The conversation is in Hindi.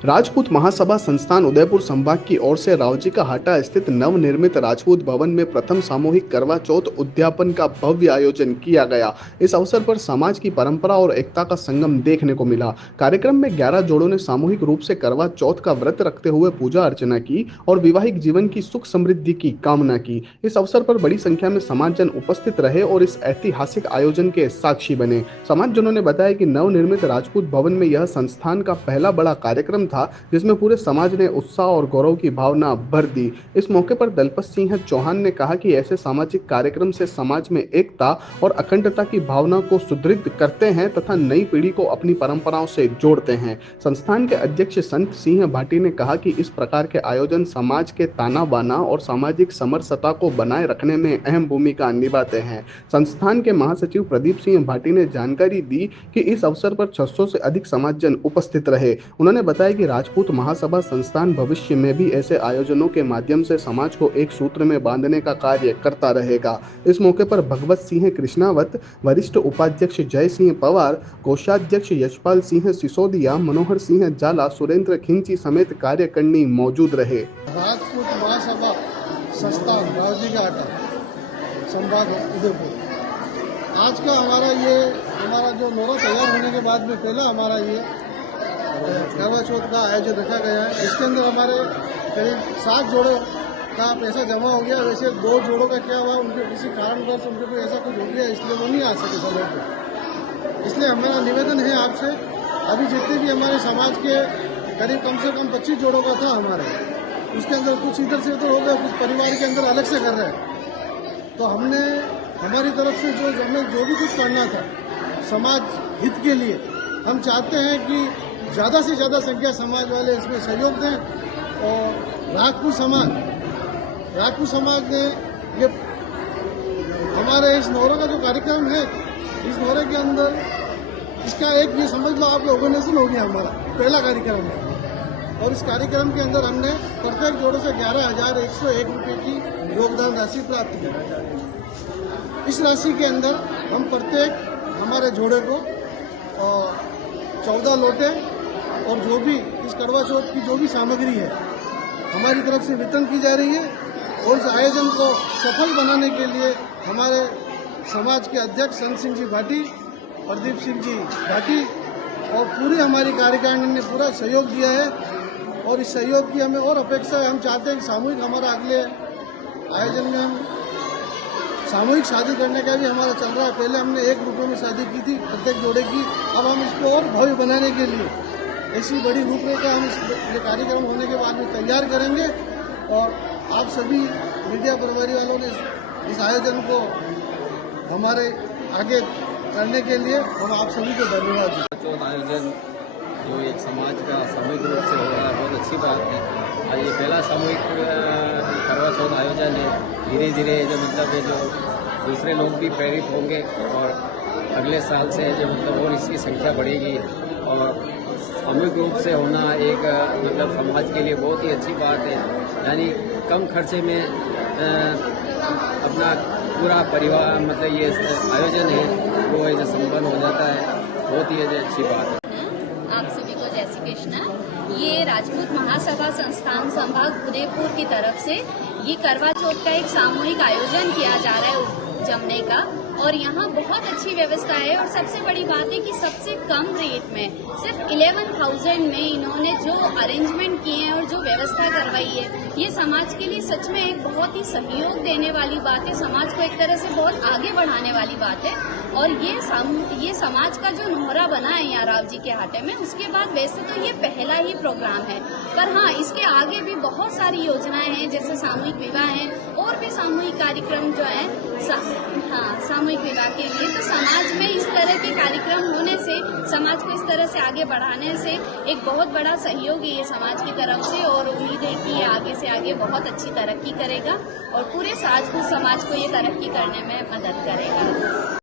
राजपूत महासभा संस्थान उदयपुर संभाग की ओर से रावजी का हाटा स्थित नवनिर्मित राजपूत भवन में प्रथम सामूहिक करवा चौथ उद्यापन का भव्य आयोजन किया गया। इस अवसर पर समाज की परंपरा और एकता का संगम देखने को मिला। कार्यक्रम में 11 जोड़ों ने सामूहिक रूप से करवा चौथ का व्रत रखते हुए पूजा अर्चना की और वैवाहिक जीवन की सुख समृद्धि की कामना की। इस अवसर पर बड़ी संख्या में समाजजन उपस्थित रहे और इस ऐतिहासिक आयोजन के साक्षी बने। समाजजनों ने बताया कि नवनिर्मित राजपूत भवन में यह संस्थान का पहला बड़ा कार्यक्रम था जिसमें पूरे समाज ने उत्साह और गौरव की भावना भर दी। इस मौके पर दलपत सिंह चौहान ने कहा कि ऐसे सामाजिक कार्यक्रम से समाज में एकता और अखंडता की भावना को सुदृढ़ करते हैं तथा नई पीढ़ी को अपनी परंपराओं से जोड़ते हैं। संस्थान के अध्यक्ष संत सिंह भाटी ने कहा कि इस प्रकार के आयोजन समाज के ताना बाना और सामाजिक समरसता को बनाए रखने में अहम भूमिका निभाते हैं। संस्थान के महासचिव प्रदीप सिंह भाटी ने जानकारी दी कि इस अवसर पर 600 से अधिक समाजजन उपस्थित रहे। उन्होंने बताया कि राजपूत महासभा संस्थान भविष्य में भी ऐसे आयोजनों के माध्यम से समाज को एक सूत्र में बांधने का कार्य करता रहेगा। इस मौके पर भगवत सिंह कृष्णावत, वरिष्ठ उपाध्यक्ष जय सिंह पवार, कोषाध्यक्ष यशपाल सिंह सिसोदिया, मनोहर सिंह जाला, सुरेंद्र खिंची समेत कार्यकर्णी मौजूद रहे। राजपूत महासभा संस्थान रावजी का हाटा संभाग उदयपुर, आज का हमारा जो नोरा तैयार होने के बाद में पहला हमारा ये करवा चौथ का आयोजन रखा गया है। इसके अंदर हमारे करीब 7 जोड़ों का पैसा जमा हो गया। वैसे 2 जोड़ों का क्या हुआ, उनके किसी कारणवश उनको कोई ऐसा कुछ हो गया, इसलिए वो नहीं आ सके समय पर। इसलिए हमारा निवेदन है आपसे, अभी जितने भी हमारे समाज के करीब कम से कम 25 जोड़ों का था हमारे, उसके अंदर कुछ इधर से उधर हो गया, कुछ परिवार के अंदर अलग से कर रहे हैं। तो हमने हमारी तरफ से जो भी कुछ करना था समाज हित के लिए, हम चाहते हैं कि ज़्यादा से ज़्यादा संख्या समाज वाले इसमें सहयोग दें। और राजपूत समाज ने ये हमारे इस नौरे का जो कार्यक्रम है, इस नौरे के अंदर इसका एक ये समझ लो आप ऑर्गेनाइजेशन हो गया, हमारा पहला कार्यक्रम है। और इस कार्यक्रम के अंदर हमने प्रत्येक जोड़ों से 11,101 रुपये की योगदान राशि प्राप्त की। इस राशि के अंदर हम प्रत्येक हमारे जोड़े को 14 लोटे और जो भी इस करवा चौथ की जो भी सामग्री है हमारी तरफ से वितरण की जा रही है। और इस आयोजन को सफल बनाने के लिए हमारे समाज के अध्यक्ष संत सिंह जी भाटी, प्रदीप सिंह जी भाटी और पूरी हमारी कार्यकारिणी ने पूरा सहयोग दिया है। और इस सहयोग की हमें और अपेक्षा है। हम चाहते हैं कि सामूहिक हमारा अगले आयोजन में हम सामूहिक शादी करने का भी हमारा चल रहा है। पहले हमने 1 रुपये में शादी की थी प्रत्येक जोड़े की, अब हम इसको और भव्य बनाने के लिए ऐसी बड़ी रूपरेखा हम ये कार्यक्रम होने के बाद में तैयार करेंगे। और आप सभी मीडिया प्रभारी वालों ने इस आयोजन को हमारे आगे करने के लिए हम आप सभी को धन्यवाद दें। चौथ आयोजन जो एक समाज का सामूहिक रूप से हो रहा है, बहुत अच्छी बात है। और ये पहला सामूहिक करवा चौथ आयोजन है। धीरे धीरे जो मतलब है जो दूसरे लोग भी प्रेरित होंगे और अगले साल से जो मतलब और इसकी संख्या बढ़ेगी। और सामूहिक रूप से होना एक मतलब समाज के लिए बहुत ही अच्छी बात है। यानी कम खर्चे में अपना पूरा परिवार मतलब ये आयोजन है वो ऐसे संपन्न हो जाता है, बहुत ही अच्छी बात है। आप सभी को जय श्री कृष्ण। ये राजपूत महासभा संस्थान संभाग उदयपुर की तरफ से ये करवा चौथ का एक सामूहिक आयोजन किया जा रहा है जमने का। और यहाँ बहुत अच्छी व्यवस्था है। और सबसे बड़ी बात है कि सबसे कम रेट में सिर्फ 11,000 में इन्होंने जो अरेंजमेंट किए हैं और जो व्यवस्था करवाई है, ये समाज के लिए सच में एक बहुत ही सहयोग देने वाली बात है। समाज को एक तरह से बहुत आगे बढ़ाने वाली बात है। और ये समाज का जो नोहरा बना है यहाँ रावजी के हाटे में, उसके बाद वैसे तो ये पहला ही प्रोग्राम है, पर हाँ इसके आगे भी बहुत सारी योजनाएं हैं, जैसे सामूहिक विवाह है और भी सामूहिक कार्यक्रम जो है सामूहिक विवाह के लिए। तो समाज में इस तरह के कार्यक्रम होने से, समाज को इस तरह से आगे बढ़ाने से एक बहुत बड़ा सहयोग है ये समाज की तरफ से। और उम्मीद है कि ये आगे से आगे बहुत अच्छी तरक्की करेगा और पूरे राजपूत समाज को ये तरक्की करने में मदद करेगा।